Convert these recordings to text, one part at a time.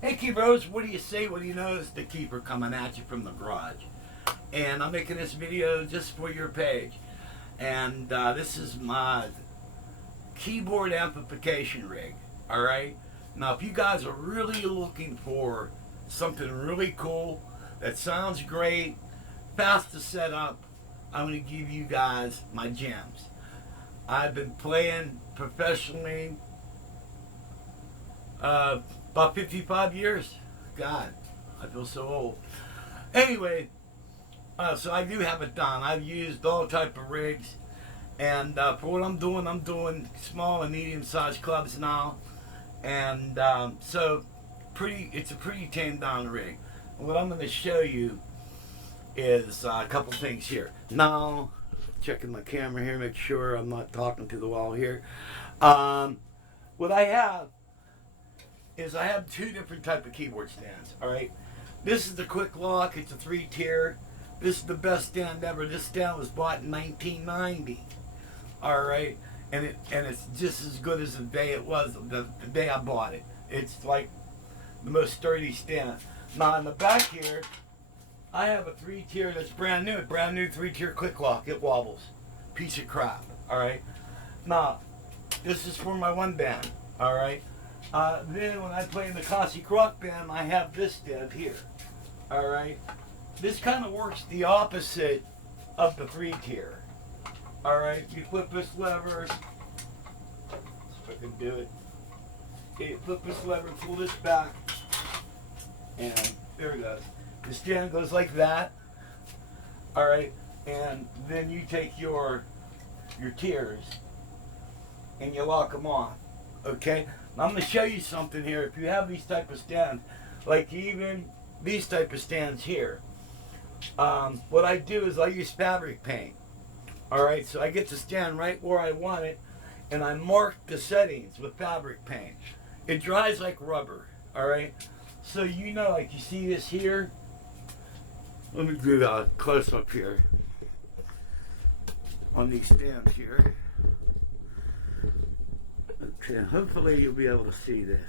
Hey Keepers, what do you say when you notice the keeper coming at you from the garage? And I'm making this video just for your page. And this is my keyboard amplification rig. Alright? Now, if you guys are really looking for something really cool that sounds great, fast to set up, I'm going to give you guys my gems. I've been playing professionally about 55 years. God, I feel so old. Anyway, so I do have it done. I've used all type of rigs, and for what I'm doing small and medium-sized clubs now, and so it's a pretty tamed down rig. What I'm going to show you is a couple things here. Now, checking my camera here, make sure I'm not talking to the wall here. What I have is I have two different type of keyboard stands. All right, this is the Quick Lock. It's a 3-tier. This is the best stand ever. This stand was bought in 1990. All right, and it's just as good as the day it was the day I bought it. It's like the most sturdy stand. Now in the back here, I have a 3-tier that's brand new 3-tier Quick Lock. It wobbles, piece of crap. All right, now this is for my one band. All right. Then when I play in the classic rock band, I have this stand here. All right, this kind of works the opposite of the 3-tier. All right, you flip this lever. Let's see if I can do it. Okay, flip this lever, pull this back, and there it goes. The stand goes like that. All right, and then you take your tiers and you lock them on. Okay. I'm going to show you something here. If you have these type of stands, like even these type of stands here, what I do is I use fabric paint. All right, so I get the stand right where I want it, and I mark the settings with fabric paint. It dries like rubber. All right, so you know, like you see this here. Let me do a close up here on these stands here. Okay, hopefully you'll be able to see this.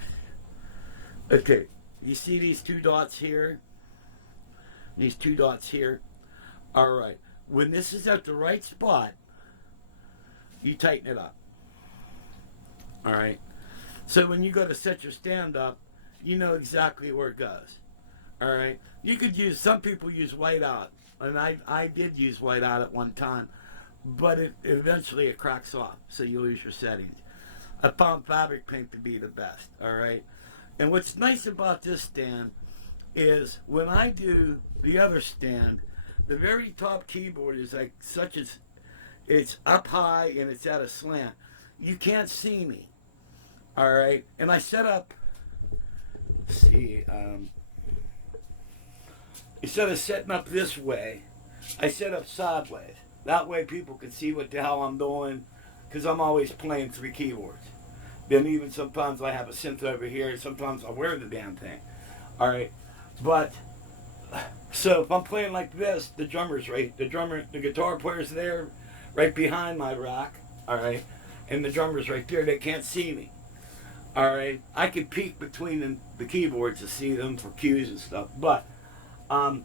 Okay, you see these two dots here? These two dots here? Alright, when this is at the right spot, you tighten it up. Alright, so when you go to set your stand up, you know exactly where it goes. Alright, you could use, some people use whiteout, and I did use whiteout at one time, but eventually it cracks off, so you lose your settings. I found fabric paint to be the best, all right? And what's nice about this stand is when I do the other stand, the very top keyboard is like such as, it's up high and it's at a slant. You can't see me, all right? And I set up, instead of setting up this way, I set up sideways. That way people can see what the hell I'm doing, because I'm always playing 3 keyboards. Then even sometimes I have a synth over here, and sometimes I wear the damn thing. All right, but so if I'm playing like this, the guitar player's there, right behind my rack. All right, and the drummer's right there. They can't see me. All right, I can peek between the keyboards to see them for cues and stuff. But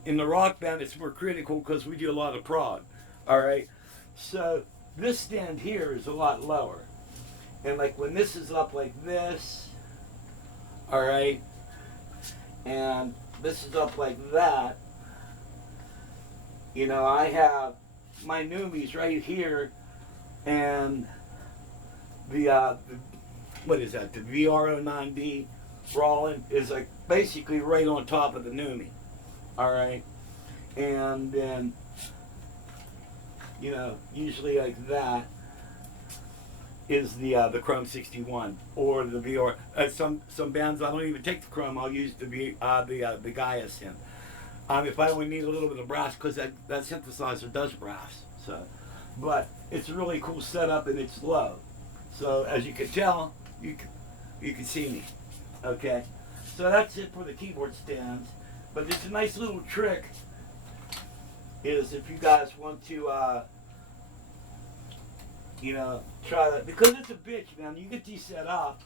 in the rock band, it's more critical because we do a lot of prog. All right, so this stand here is a lot lower. And like when this is up like this, all right, and this is up like that, you know, I have my Numis right here, and the what is that? The VR09B Roland is like basically right on top of the Numi, all right, and then, you know, usually like that is the Chrome 61 or the VR. Some bands I don't even take the Chrome. I'll use the Gaia synth. If I only need a little bit of brass, because that synthesizer does brass. So, but it's a really cool setup and it's low. So as you can tell, you can see me. Okay, so that's it for the keyboard stands. But it's a nice little trick. Is if you guys want to try that, because it's a bitch, man. You get these set up,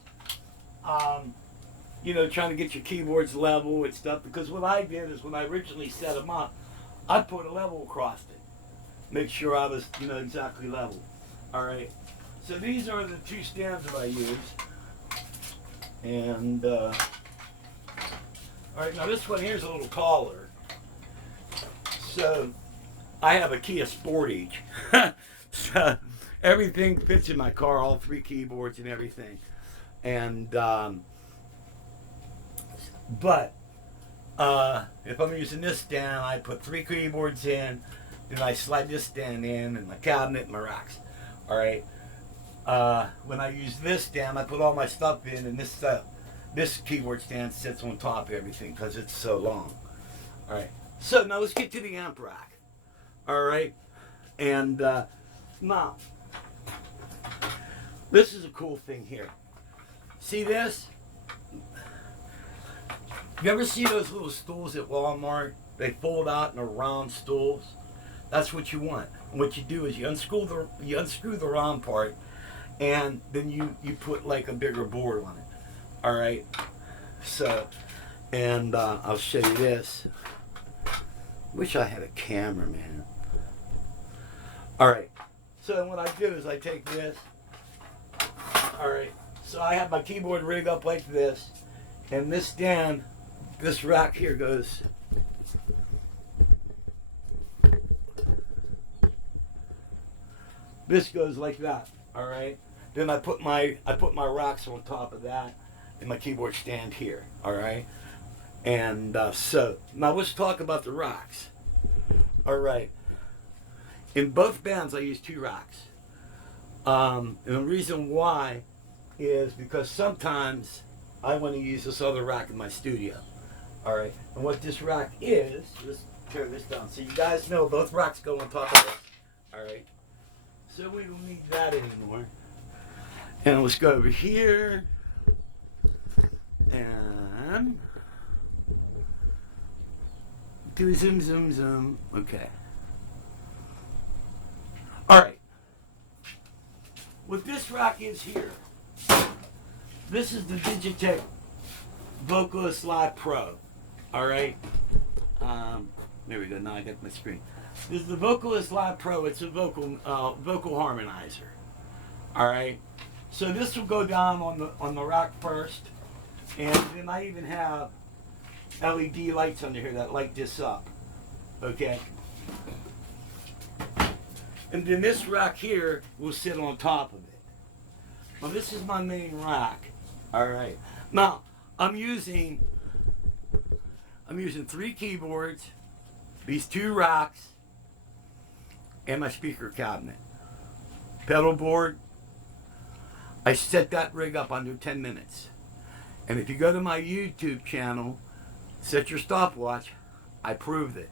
you know, trying to get your keyboards level and stuff. Because what I did is when I originally set them up, I put a level across it, make sure I was, you know, exactly level. All right. So these are the two stands that I use. And all right, now this one here's a little taller. So I have a Kia Sportage. So everything fits in my car, all three keyboards and everything. And but if I'm using this stand, I put three keyboards in, then I slide this stand in, and my cabinet and my racks. All right. When I use this stand, I put all my stuff in, and this keyboard stand sits on top of everything because it's so long. All right. So now let's get to the amp rack. All right. And now, this is a cool thing here. See this? You ever see those little stools at Walmart? They fold out and are round stools. That's what you want. And what you do is you unscrew the round part, and then you put like a bigger board on it. All right. So, and I'll show you this. Wish I had a camera, man. All right. So what I do is I take this. All right. So I have my keyboard rig up like this, and this stand, this rack here goes. This goes like that. All right. Then I put my racks on top of that, and my keyboard stand here. All right. And so now let's talk about the racks. All right. In both bands, I use two racks. And the reason why is because sometimes I want to use this other rack in my studio. All right. And what this rack is, let's tear this down. So you guys know both racks go on top of this. All right. So we don't need that anymore. And let's go over here. And do zoom, zoom, zoom. Okay. All right. What this rack is here, this is the Digitech Vocalist Live Pro. All right. There we go. Now I got my screen. This is the Vocalist Live Pro. It's a vocal harmonizer. All right. So this will go down on the rack first, and then I even have LED lights under here that light this up. Okay. And then this rack here will sit on top of it. Now this is my main rack. All right. Now I'm using three keyboards, these two racks, and my speaker cabinet. Pedal board. I set that rig up under 10 minutes. And if you go to my YouTube channel, set your stopwatch, I proved it.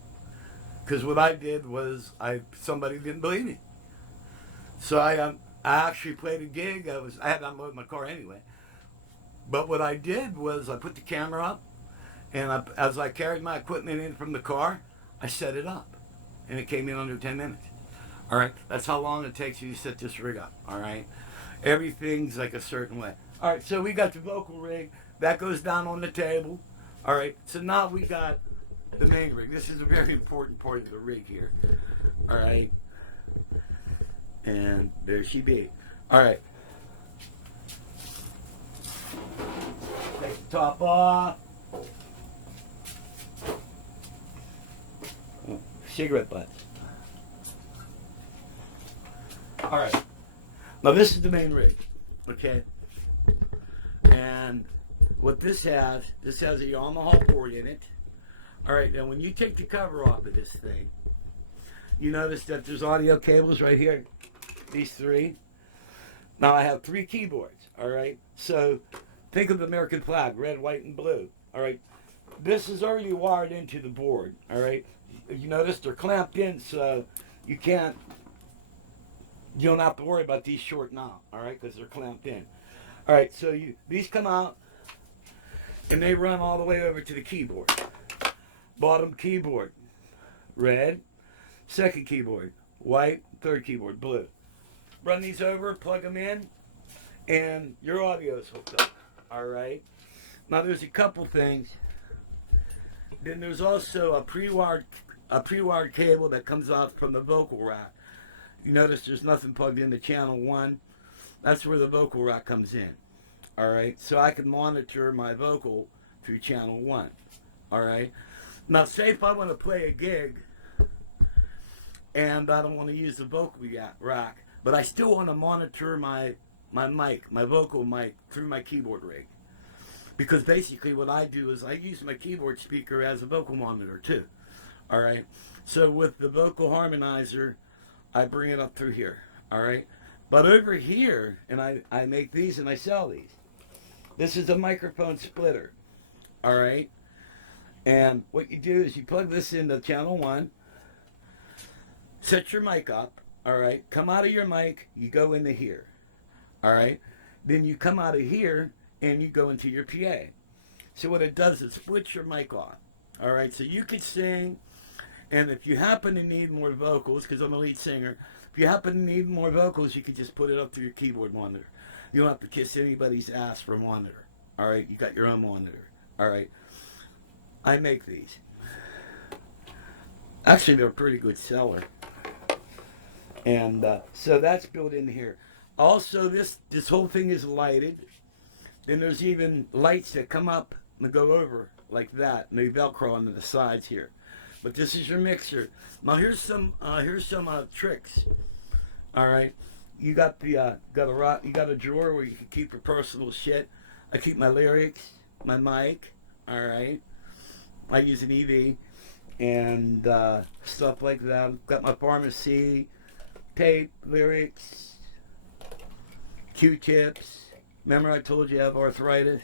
Because what I did was somebody didn't believe me. So I actually played a gig. I had to unload my car anyway. But what I did was I put the camera up, and as I carried my equipment in from the car, I set it up, and it came in under 10 minutes. All right, that's how long it takes you to set this rig up. All right, everything's like a certain way. All right, so we got the vocal rig that goes down on the table. All right, so now we got the main rig. This is a very important part of the rig here. All right, and there she be. All right, take the top off. Oh, cigarette butts. All right, now this is the main rig, okay? And what this has a Yamaha port in it. All right, now when you take the cover off of this thing, you notice that there's audio cables right here, these three. Now I have three keyboards, all right? So think of the American flag, red, white, and blue, all right? This is already wired into the board, all right? You notice they're clamped in, so you don't have to worry about these short now, all right, because they're clamped in. All right, so these come out, and they run all the way over to the keyboard. Bottom keyboard, red. Second keyboard, white. Third keyboard, blue. Run these over, plug them in, and your audio is hooked up. All right. Now there's a couple things. Then there's also a pre-wired cable that comes off from the vocal rack. You notice there's nothing plugged into channel 1. That's where the vocal rack comes in. Alright, so I can monitor my vocal through channel 1. Alright, now say if I want to play a gig and I don't want to use the vocal rack, but I still want to monitor my mic, my vocal mic, through my keyboard rig. Because basically what I do is I use my keyboard speaker as a vocal monitor too. Alright, so with the vocal harmonizer, I bring it up through here. Alright, but over here, and I make these and I sell these. This is a microphone splitter. Alright, and what you do is you plug this into channel 1, set your mic up. Alright, come out of your mic, you go into here. Alright, then you come out of here and you go into your PA. So what it does is split your mic off. Alright, so you can sing, and if you happen to need more vocals, because I'm a lead singer, if you happen to need more vocals, you can just put it up through your keyboard monitor. You don't have to kiss anybody's ass for a monitor. Alright, you got your own monitor. Alright, I make these. Actually, they're a pretty good seller. And so that's built in here. Also, this whole thing is lighted. Then there's even lights that come up and go over like that, and they Velcro onto the sides here. But this is your mixer. Now here's some tricks. All right, you got the you got a drawer where you can keep your personal shit. I keep my lyrics, my mic. All right, I use an EV and stuff like that. Got my pharmacy, tape, lyrics, Q-tips. Remember I told you I have arthritis?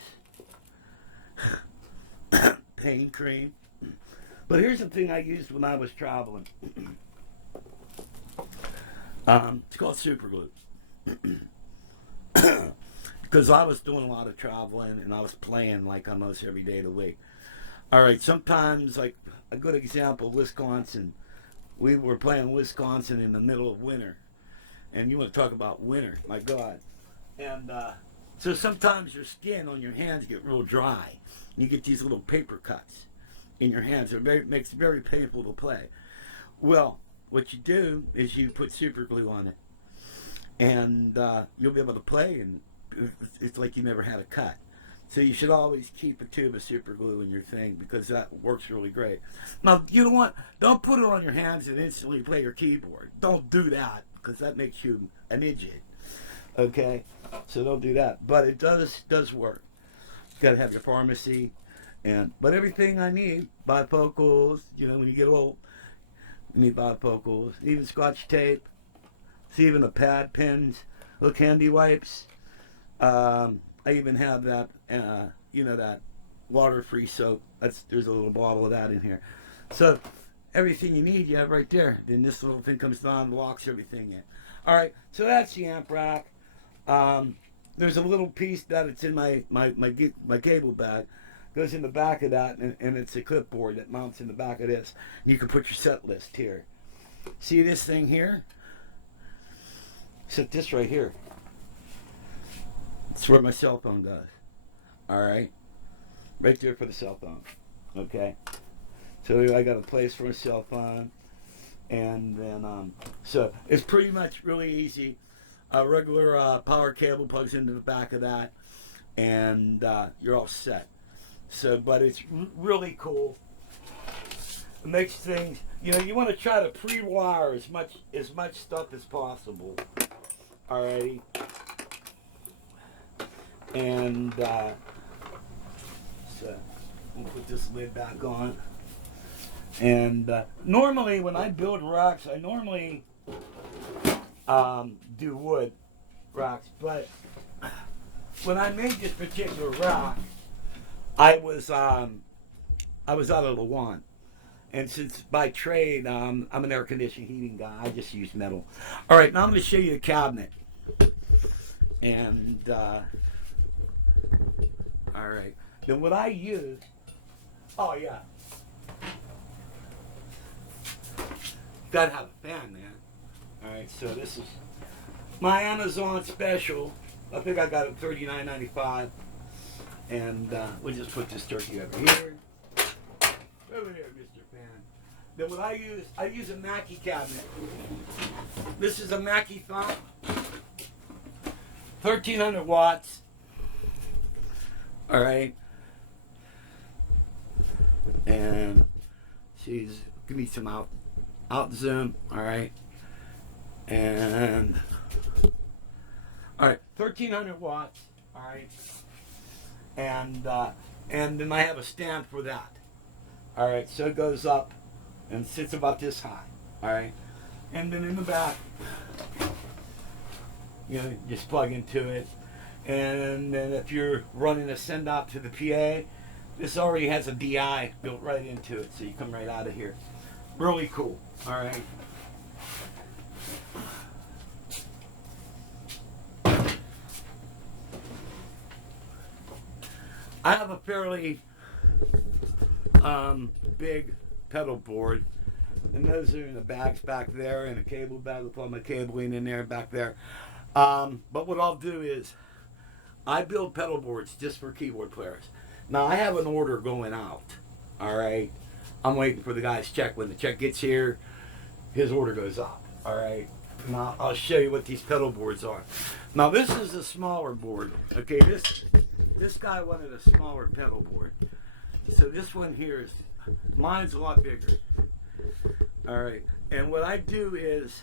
Pain cream. But here's the thing I used when I was traveling. It's called super glue. Because I was doing a lot of traveling and I was playing like almost every day of the week. Alright, sometimes, like a good example, Wisconsin. We were playing Wisconsin in the middle of winter. And you want to talk about winter, my God. And so sometimes your skin on your hands get real dry. You get these little paper cuts in your hands. It makes it very painful to play. Well, what you do is you put super glue on it. And you'll be able to play, and it's like you never had a cut. So you should always keep a tube of super glue in your thing, because that works really great. Now, don't put it on your hands and instantly play your keyboard. Don't do that, because that makes you an idiot. Okay, so don't do that. But it does work. You gotta have your pharmacy, but everything I need, bifocals. When you get old, you need bifocals. Even Scotch tape. See, even the pad pins, little candy wipes. I even have that, that water-free soap. There's a little bottle of that in here. So everything you need, you have right there. Then this little thing comes down and locks everything in. All right, so that's the amp rack. There's a little piece that it's in my cable bag. Goes in the back of that, and it's a clipboard that mounts in the back of this. You can put your set list here. See this thing here? Set this right here. It's where my cell phone goes. All right, right there for the cell phone. Okay, so I got a place for a cell phone, and then so it's pretty much really easy. A regular power cable plugs into the back of that, and you're all set. So, but it's really cool. It makes things, you want to try to pre-wire as much stuff as possible. Alrighty. And so we'll put this lid back on. And normally when I build racks, I normally do wood racks, but when I made this particular rack, I was out of Lawan, and since by trade I'm an air conditioning heating guy, I just use metal. All right, now I'm going to show you a cabinet, and all right, then what I use. Oh yeah, gotta have a fan, man. All right, so this is my Amazon special. I think I got it $39.95. And we'll just put this turkey over here. Over here, Mr. Fan. Then what I use a Mackie cabinet. This is a Mackie thumb. 1,300 watts. All right. And she's give me some out zoom. All right. And all right, 1,300 watts. All right. And then I have a stand for that. All right. So it goes up and sits about this high. All right. And then in the back, you know, just plug into it. And then if you're running a send out to the PA, this already has a DI built right into it, so you come right out of here. Really cool. All right. I have a fairly big pedal board, and those are in the bags back there, and a cable bag with all my cabling in there back there. But what I'll do is I build pedal boards just for keyboard players. Now I have an order going out. All right, I'm waiting for the guy's check. When the check gets here, his order goes out. All right. Now I'll show you what these pedal boards are. Now this is a smaller board. Okay, this guy wanted a smaller pedal board. So this one here is, mine's a lot bigger. All right, and what I do is,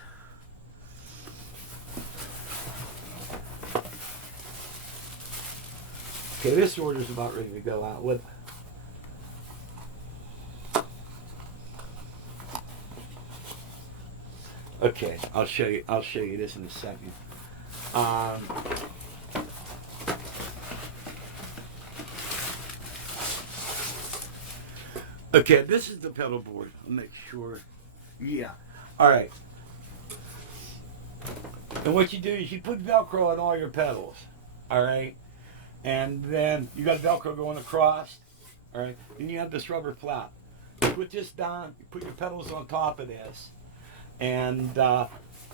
okay, this order's about ready to go out. With okay, I'll show you this in a second. Okay, this is the pedal board. I'll make sure. Yeah. All right. And what you do is you put Velcro on all your pedals. All right. And then you got Velcro going across. All right. And you have this rubber flap. You put this down. You put your pedals on top of this. And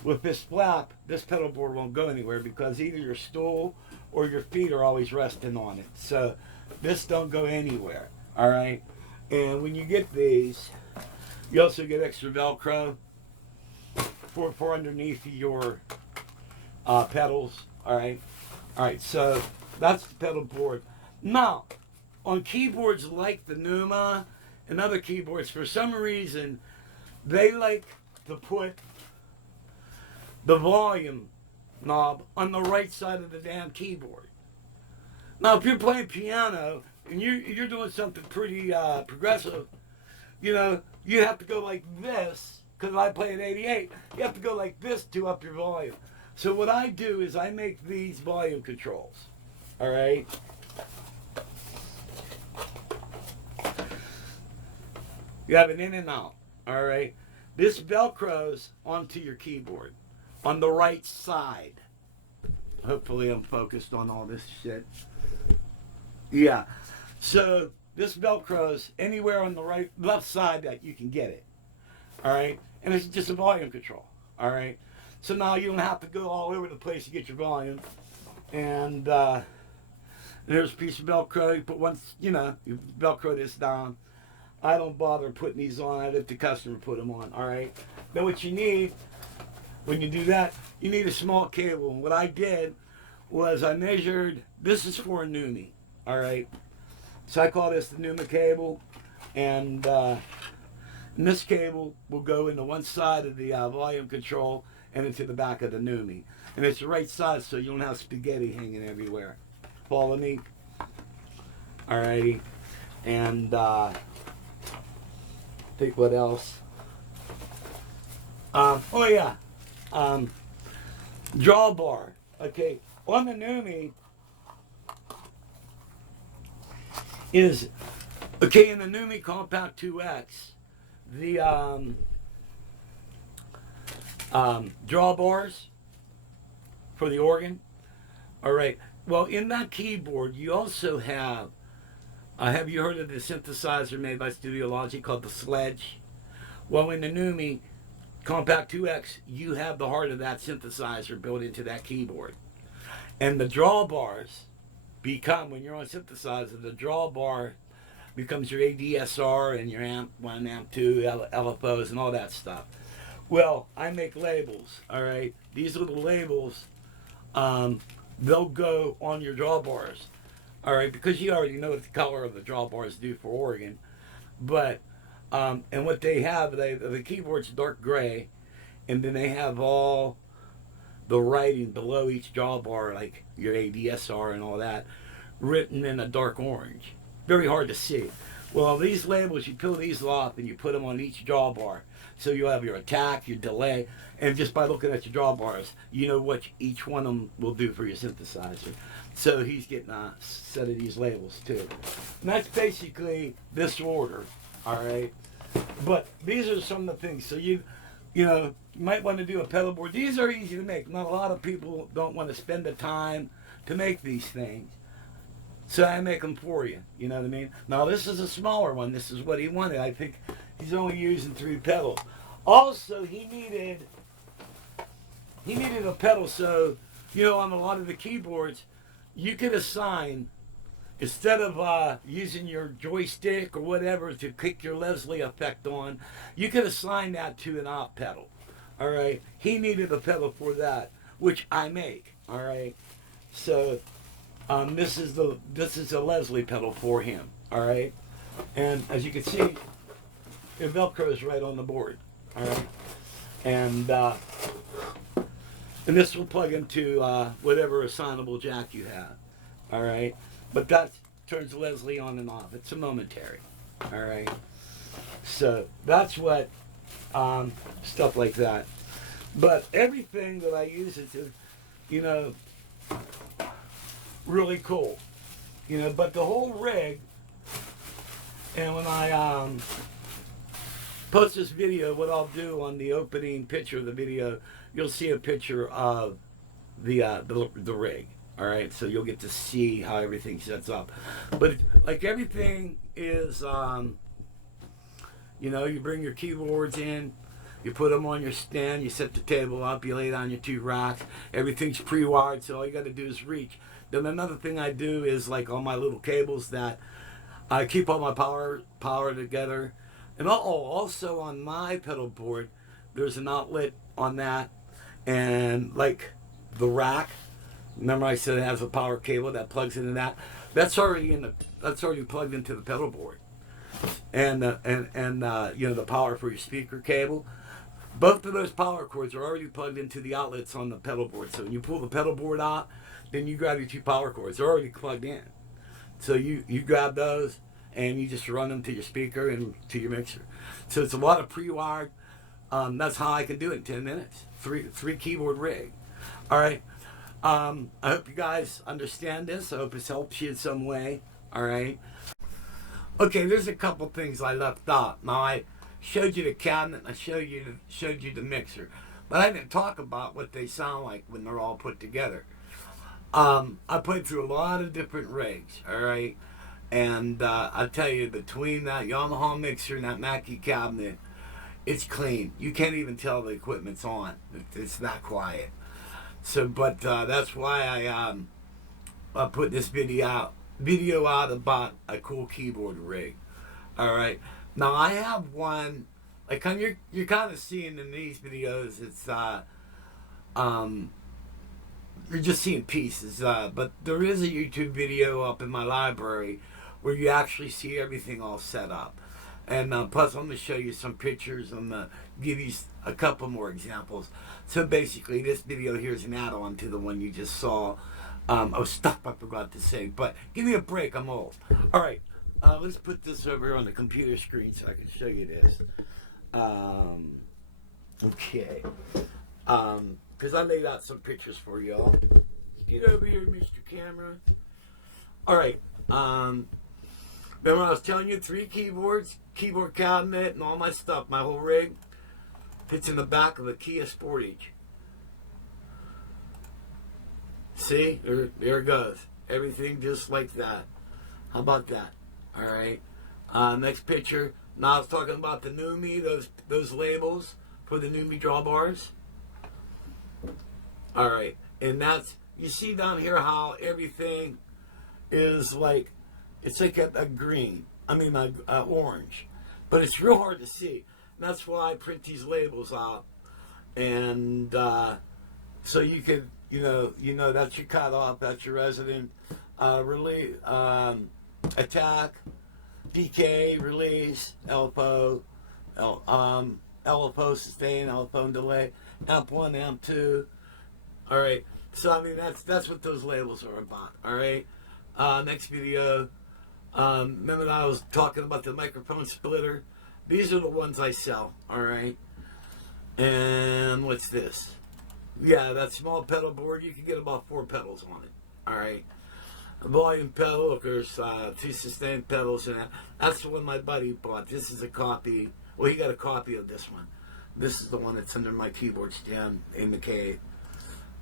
with this flap, this pedal board won't go anywhere because either your stool or your feet are always resting on it. So this don't go anywhere. All right. And when you get these, you also get extra Velcro for underneath your pedals. All right. All right. So that's the pedal board. Now, on keyboards like the Numa and other keyboards, for some reason, they like to put the volume knob on the right side of the damn keyboard. Now, if you're playing piano and you're doing something pretty progressive, you know, you have to go like this, because I play an 88, you have to go like this to up your volume. So what I do is I make these volume controls, all right? You have an in and out, all right? This Velcros onto your keyboard on the right side. Hopefully I'm focused on all this shit. Yeah. So this Velcro's anywhere on the left side that you can get it. All right. And it's just a volume control. All right. So now you don't have to go all over the place to get your volume. And there's a piece of Velcro. You put one, you know, you Velcro this down. I don't bother putting these on. I let the customer put them on. All right. Then what you need, when you do that, you need a small cable. And what I did was I measured, this is for a Numi. All right. So I call this the Numa cable. And this cable will go into one side of the volume control and into the back of the Numi. And it's the right size so you don't have spaghetti hanging everywhere. Follow me? All righty. And think what else? Oh yeah. Drawbar. Okay. On the Numi is, okay, in the Numi Compact 2X, the drawbars for the organ. All right. Well, in that keyboard, you also have you heard of the synthesizer made by Studio Logic called the Sledge? Well, in the Numi Compact 2X, you have the heart of that synthesizer built into that keyboard. And the drawbars become, when you're on synthesizer, the drawbar becomes your ADSR and your amp 1, amp 2, LFOs, and all that stuff. Well, I make labels, all right? These little labels, they'll go on your drawbars, all right? Because you already know what the color of the drawbars do for organ. But, and what they have, the keyboard's dark gray, and then they have all the writing below each drawbar, like your ADSR and all that, written in a dark orange. Very hard to see. Well, these labels, you peel these off and you put them on each drawbar. So you have your attack, your delay, and just by looking at your drawbars, you know what each one of them will do for your synthesizer. So he's getting a set of these labels too. And that's basically this order, all right? But these are some of the things. So you might want to do a pedal board. These are easy to make. Not a lot of people don't want to spend the time to make these things. So I make them for you. You know what I mean? Now this is a smaller one. This is what he wanted. I think he's only using 3 pedals. Also, he needed a pedal. So, on a lot of the keyboards, you could assign, instead of using your joystick or whatever to kick your Leslie effect on, you could assign that to an op pedal. All right. He needed a pedal for that, which I make. All right. So this is a Leslie pedal for him. All right. And as you can see, it Velcro's right on the board. All right. And this will plug into whatever assignable jack you have. All right. But that turns Leslie on and off. It's a momentary. All right. So that's what stuff like that. But everything that I use is, really cool. But the whole rig, and when I post this video, what I'll do on the opening picture of the video, you'll see a picture of the rig. All right, so you'll get to see how everything sets up. But like everything is, you bring your keyboards in, you put them on your stand, you set the table up, you lay down your 2 racks. Everything's pre-wired, so all you got to do is reach. Then another thing I do is, like, on my little cables, that I keep all my power together. And also on my pedal board, there's an outlet on that, and like the rack. Remember I said it has a power cable that plugs into that. That's already plugged into the pedal board, and the power for your speaker cable. Both of those power cords are already plugged into the outlets on the pedal board. So when you pull the pedal board out, then you grab your 2 power cords. They're already plugged in. So you grab those and you just run them to your speaker and to your mixer. So it's a lot of pre-wired. That's how I can do it in 10 minutes. Three keyboard rig. All right. I hope you guys understand this. I hope this helps you in some way. All right. Okay, there's a couple things I left out. Now I showed you the cabinet. I showed you the mixer, but I didn't talk about what they sound like when they're all put together. I played through a lot of different rigs. All right, and I tell you, between that Yamaha mixer and that Mackie cabinet, it's clean. You can't even tell the equipment's on. It's that quiet. So, but that's why I put this video out about a cool keyboard rig. All right. Now I have one, like you're kind of seeing in these videos. It's you're just seeing pieces. But there is a YouTube video up in my library where you actually see everything all set up. And plus, I'm going to show you some pictures. I'm going to give you a couple more examples. So basically, this video here is an add-on to the one you just saw. Stuff I forgot to say. But give me a break. I'm old. All right. Let's put this over here on the computer screen so I can show you this. Okay. Because I laid out some pictures for y'all. Get over here, Mr. Camera. All right. Remember I was telling you 3 keyboards, keyboard cabinet, and all my stuff, my whole rig fits in the back of a Kia Sportage. See? There it goes. Everything just like that. How about that? All right. Next picture. Now I was talking about the NUMMI, those labels for the NUMMI drawbars. All right. And that's, you see down here how everything is like, it's like a green. I mean, a orange. But it's real hard to see. And that's why I print these labels out. And so you could, that's your cutoff, that's your resident, attack, decay, release, LFO, LFO sustain, LFO delay, AMP1, AMP2. All right. So I mean that's what those labels are about. All right. Next video. Remember that I was talking about the microphone splitter? These are the ones I sell. All right. And what's this? Yeah, that small pedal board. You can get about 4 pedals on it. All right. A volume pedal. There's 2 sustain pedals in it. That's the one my buddy bought. This is a copy. Well, he got a copy of this one. This is the one that's under my keyboard stand in the cave.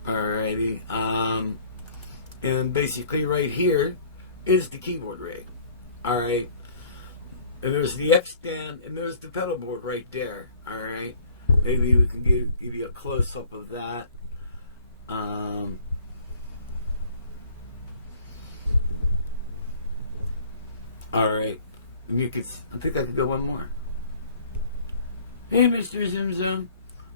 Alrighty. And basically right here is the keyboard rig. Alright. And there's the X stand and there's the pedal board right there. Alright. Maybe we can give you a close up of that. Alright. And you could, I think I could go one more. Hey, Mr. Zoom Zoom.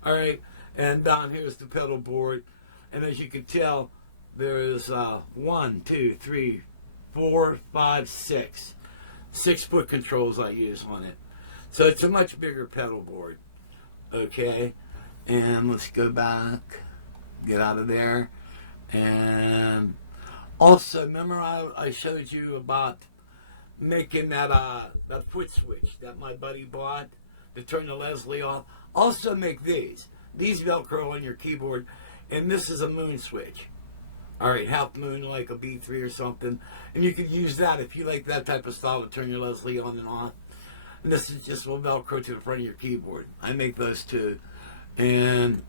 Alright. And down here's the pedal board. And as you can tell, there's 1, 2, 3, 4, 5, 6. 6-foot controls I use on it. So it's a much bigger pedal board. Okay. And let's go back. Get out of there. And also, remember I showed you about making that foot switch that my buddy bought to turn the Leslie off. Also make these. These Velcro on your keyboard. And this is a moon switch. Alright, half moon like a B3 or something. And you could use that if you like that type of style to turn your Leslie on and off. And this is just a Velcro to the front of your keyboard. I make those too. And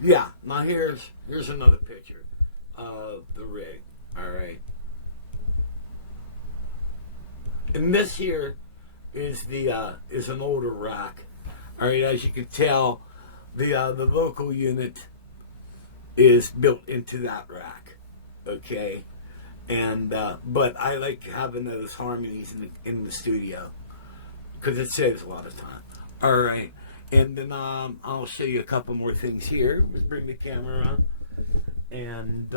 yeah, now here's another picture of the rig. Alright. And this here is is an older rack. Alright, as you can tell, the vocal unit is built into that rack, okay, and but I like having those harmonies in the studio because it saves a lot of time. All right, and then I'll show you a couple more things here. Let's bring the camera on, and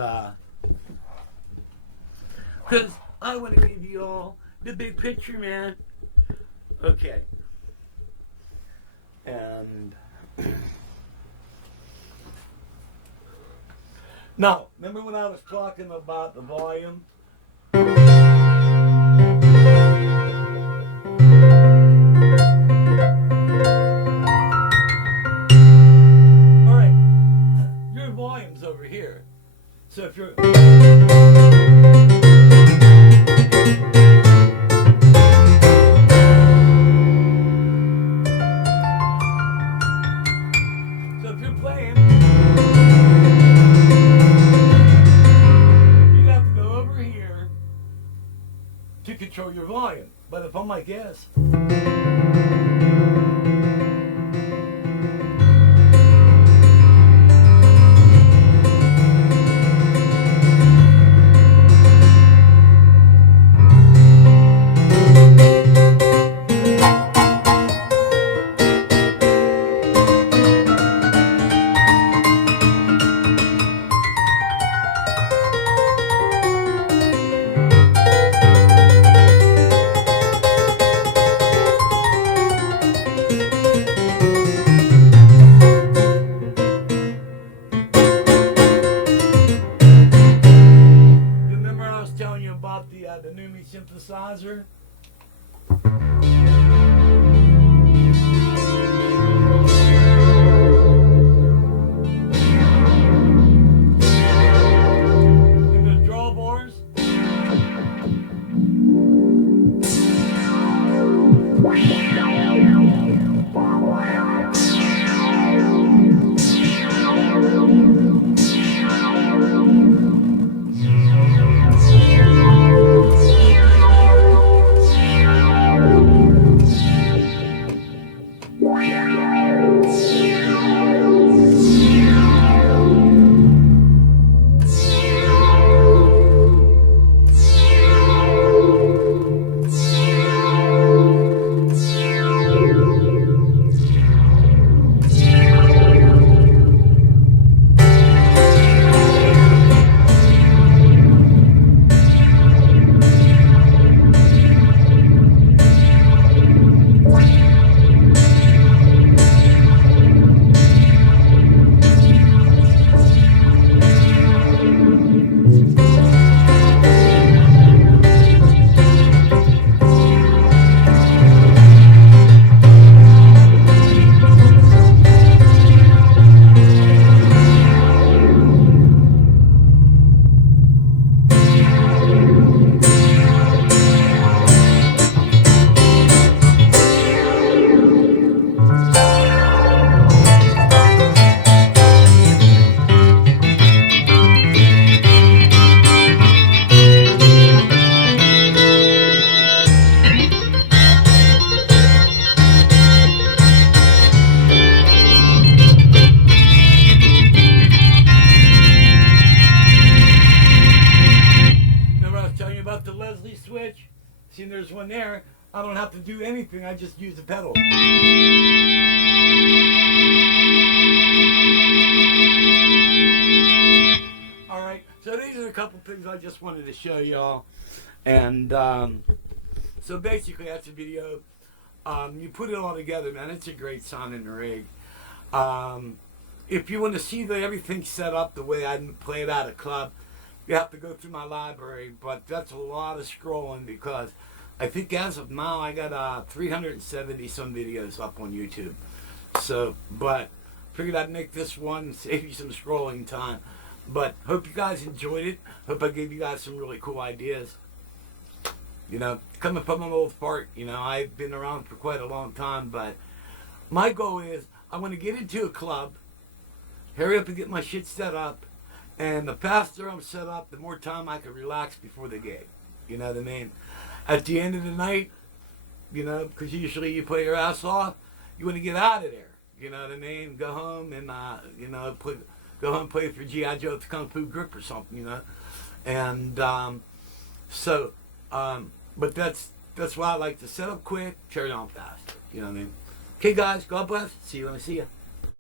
because I want to give you all the big picture, man. Okay, and. Now, remember when I was talking about the volume? Alright, your volume's over here. So if you're... to control your volume. But if I'm my guest, the Numi synthesizer. And the drawbars. I don't have to do anything. I just use the pedal. Alright, so these are a couple things I just wanted to show y'all. And so basically that's the video. You put it all together, man. It's a great sounding rig. If you want to see everything set up the way I play it at a club, you have to go through my library. But that's a lot of scrolling because I think as of now I got 370 some videos up on YouTube. So, but figured I'd make this one, save you some scrolling time. But hope you guys enjoyed it. Hope I gave you guys some really cool ideas. You know, coming from an old fart, you know, I've been around for quite a long time, but my goal is I want to get into a club, hurry up and get my shit set up, and the faster I'm set up, the more time I can relax before the gig. You know what I mean? At the end of the night, you know, because usually you play your ass off, you want to get out of there. You know what I mean? Go home and, you know, go home and play for G.I. Joe's Kung Fu Grip or something, you know? And but that's why I like to set up quick, turn on fast. You know what I mean? Okay, guys, God bless. See you when I see you.